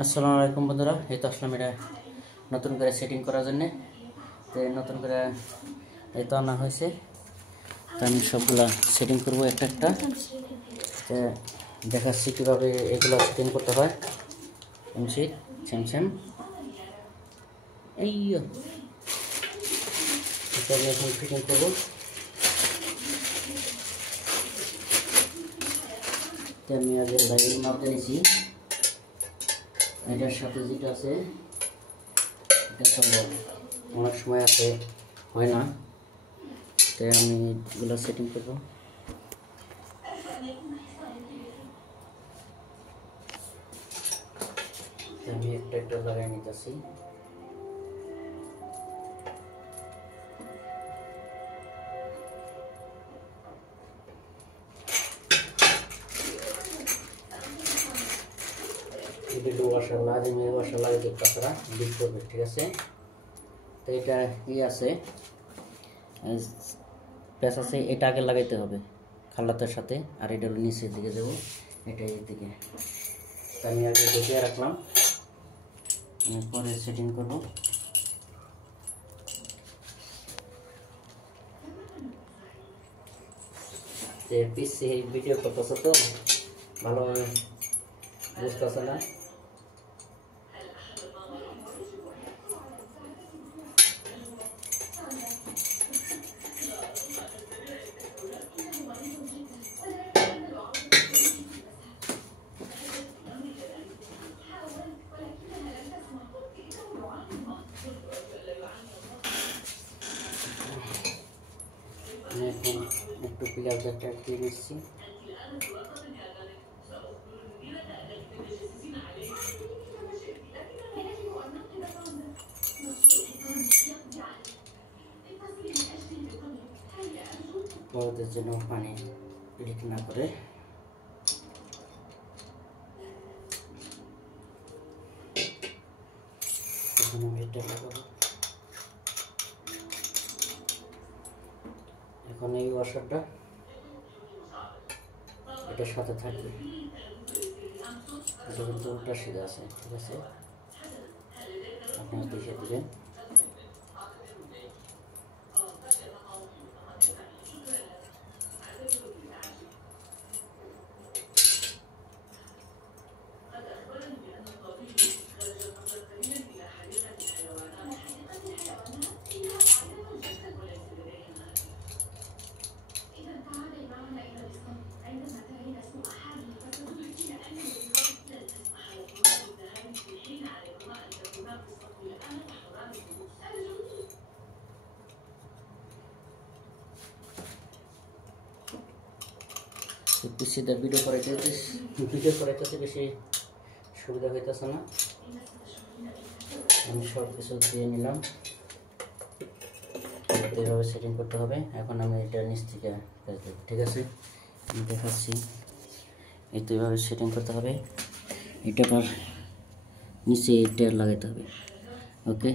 আসসালামু আলাইকুম বন্ধুরা, এই তো আসলাম এটা নতুন করে সেটিং করার জন্য। তো নতুন করে এই তো আনা হয়েছে, তো আমি সবগুলা সেটিং করবো একটা একটা। তো দেখাচ্ছি কীভাবে এগুলো সেটিং করতে হয়। এমসি সেম এই এটা আমি এখন ফিটিং করবো। তো আমি আগে লাইন মাপ দিয়েছি, এটার সাথে যেটা আছে এটা তো অনেক সময় আছে হয় না, তাই আমি এগুলো সেটিং করবো। আমি একটা একটা লাগাই নিতেছি। দুটো ওয়াশার লাজিমে ওয়াশার লাগিয়ে তাছাড়া লিক করবে, ঠিক আছে। তো এটা কি আছে, প্যাচ আছে, এটা আগে লাগাইতে হবে খাল্লাতের সাথে, আর এটা নিচের দিকে দেবো, এটা এই দিকে। আমি আগে ঢুকিয়ে রাখলাম, পরে সেটিং করবো। পিসি ভিডিও করতেছে তো ভালোভাবে বুঝতেছে না। এখন একটু প্লেয়ার ব্যাগটা দিয়ে দিচ্ছি। পরদের জন্য পানি লিক না করে এখন আমি এটা লাগাবো। এখন এই ওয়াশারটা এটার সাথে থাকবে, এটা কিন্তু উল্টা সিধা আছে, ঠিক আছে। আপনারা দেখে দেবেন। পিসিটা ভিডিও করাইতে বেশি সুবিধা হইতেছে না, আমি সব কিছু দিয়ে নিলাম। এইভাবে সেটিং করতে হবে। এখন আমি এটা নিচ থেকে ঠিক আছে, আমি দেখাচ্ছি। এই তো এইভাবে সেটিং করতে হবে, এটা আবার নিচে এটা লাগাইতে হবে। ওকে।